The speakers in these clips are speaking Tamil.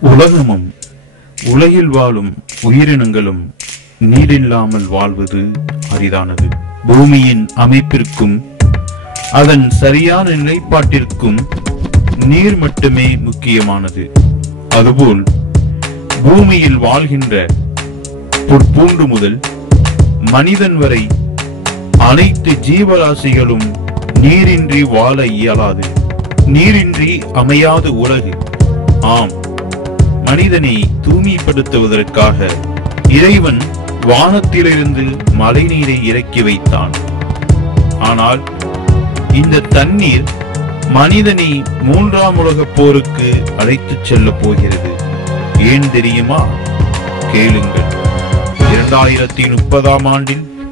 உலகமும் உலகில் வாழும் உயிரினங்களும் நீரில்லாமல் வாழ்வது அரிதானது. பூமியின் அமைப்பிற்கும் அதன் சரியான நிலைப்பாட்டிற்கும் நீர் மட்டுமே முக்கியமானது. அதுபோல் பூமியில் வாழ்கின்ற புற்பூண்டு முதல் மனிதன் வரை அனைத்து ஜீவராசிகளும் நீரின்றி வாழ இயலாது. நீரின்றி அமையாது உலகு. ஆம் மனிதனை தூய்மைப்படுத்துவதற்காக இறைவன் வானத்திலிருந்து மழைநீரை இறக்கி வைத்தான். ஆனால் இந்த தண்ணீர் மனிதனை மூன்றாம் உலகப் போருக்கு அழைத்துச் செல்ல போகிறது. ஏன் தெரியுமா? கேளுங்கள். இரண்டாயிரத்தி முப்பதாம் ஆண்டில்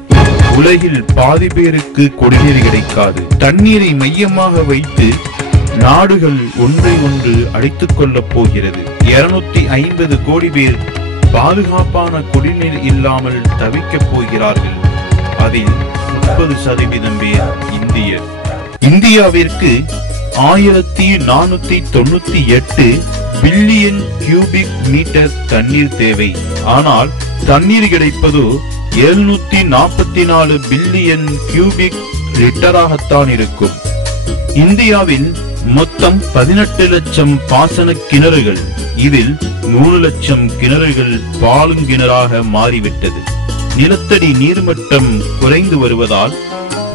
உலகில் பாதி பேருக்கு குடிநீர் கிடைக்காது. தண்ணீரை மையமாக வைத்து நாடுகள் ஒன்றை ஒன்று அழைத்துக் கொள்ளப் போகிறது. இருநூத்தி ஐம்பது கோடி பேர் பாதுகாப்பான குடிநீர் இல்லாமல் தவிக்கப் போகிறார்கள். அதில் முப்பது சதவீதம் பேர் இந்தியர். இந்தியாவிற்கு ஆயிரத்தி நானூத்தி தொண்ணூத்தி எட்டு பில்லியன் கியூபிக் மீட்டர் தண்ணீர் தேவை. ஆனால் தண்ணீர் கிடைப்பதோ எழுநூத்தி நாற்பத்தி நாலு பில்லியன் கியூபிக் லிட்டராகத்தான் இருக்கும். இந்தியாவில் மொத்தம் பதினெட்டு லட்சம் பாசன கிணறுகள். இதில் மூணு லட்சம் கிணறுகள் பாலும் கிணறாக மாறிவிட்டது. நிலத்தடி நீர்மட்டம் குறைந்து வருவதால்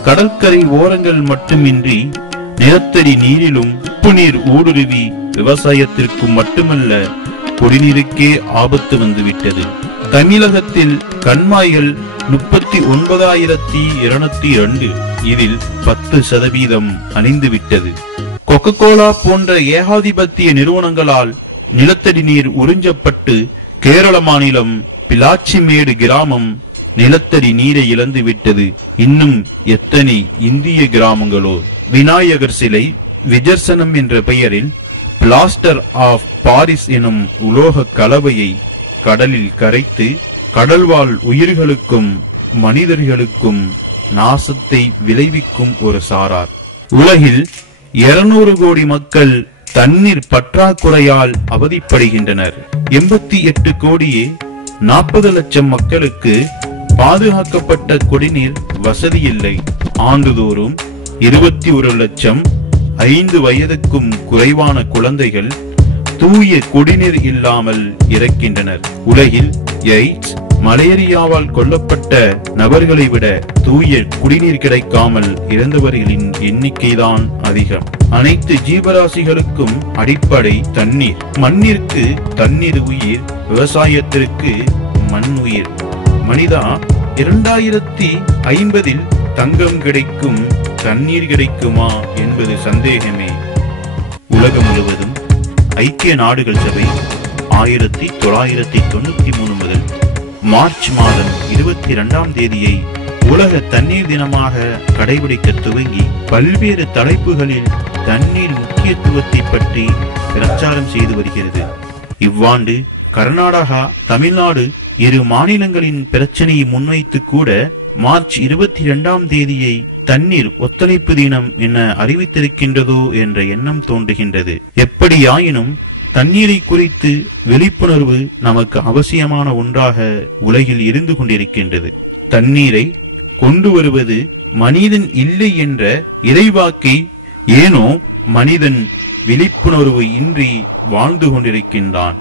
கடற்கரை ஓரங்கள் மட்டுமின்றி நிலத்தடி நீரிலும் உப்பு நீர் ஊடுருவி விவசாயத்திற்கு மட்டுமல்ல குடிநீருக்கே ஆபத்து வந்துவிட்டது. தமிழகத்தில் கண்மாய்கள் முப்பத்தி ஒன்பதாயிரத்தி இருநூத்தி இரண்டு. இதில் பத்து சதவீதம் அணிந்துவிட்டது கொக்கோ கோலா போன்ற ஏகாதிபத்திய நிறுவனங்களால் நிலத்தடி நீர் உறிஞ்சப்பட்டு கேரள மாநிலம் பிலாச்சிமேடு கிராமம் நிலத்தடி நீரை இழந்து விட்டது. இன்னும் எத்தனை இந்திய கிராமங்களோ? விநாயகர் சிலை விஜர்சனம் என்ற பெயரில் பிளாஸ்டர் ஆஃப் பாரிஸ் எனும் உலோக கலவையை கடலில் கரைத்து கடல்வாழ் உயிர்களுக்கும் மனிதர்களுக்கும் நாசத்தை விளைவிக்கும் ஒரு சாரார். உலகில் 200 கோடி மக்கள் தண்ணீர் பற்றாக்குறையால் அவதிப்படுகின்றனர். எண்பத்தி எட்டு கோடியே நாற்பது லட்சம் மக்களுக்கு பாதுகாக்கப்பட்ட குடிநீர் வசதி இல்லை ஆண்டுதோறும் இருபத்தி ஒரு லட்சம் ஐந்து வயதுக்கும் குறைவான குழந்தைகள் தூய குடிநீர் இல்லாமல் இறக்கின்றனர். உலகில் எய்ட்ஸ் மலேரியாவால் கொல்லப்பட்ட நபர்களை விட தூய குடிநீர் கிடைக்காமல் இறந்தவர்களின் எண்ணிக்கைதான் அதிகம். அனைத்து ஜீவராசிகளுக்கும் அடிப்படை தண்ணீர். மண்ணிற்கு தண்ணீர் உயிர் விவசாயத்திற்கு மண் உயிர். மனிதா இரண்டாயிரத்தி ஐம்பதில் தங்கம் கிடைக்கும் தண்ணீர் கிடைக்குமா என்பது சந்தேகமே. உலகம் முழுவதும் ஐக்கிய நாடுகள் சபை ஆயிரத்தி தொள்ளாயிரத்தி தொண்ணூத்தி மூணு முதல் மார்ச் மாதம் இருபத்தி இரண்டாம் தேதியை உலக தண்ணீர் தினமாக கடைபிடிக்க துவங்கி பல்வேறு தலைப்புகளில் தண்ணீர் முக்கியத்துவத்தை பற்றி பிரச்சாரம் செய்து வருகிறது. இவ்வாண்டு கர்நாடகா தமிழ்நாடு இரு மாநிலங்களின் பிரச்சனையை முன்வைத்து கூட மார்ச் இருபத்தி இரண்டாம் தேதியை தண்ணீர் ஒத்துழைப்பு தினம் என அறிவித்திருக்கின்றதோ என்ற எண்ணம் தோன்றுகின்றது. எப்படியாயினும் தண்ணீரை குறித்து விழிப்புணர்வு நமக்கு அவசியமான ஒன்றாக உலகில் இருந்து கொண்டிருக்கின்றது. தண்ணீரை கொண்டு வருவது மனிதன் இல்லை என்ற இறைவாக்கை ஏனோ மனிதன் விழிப்புணர்வு இன்றி வாழ்ந்து கொண்டிருக்கின்றான்.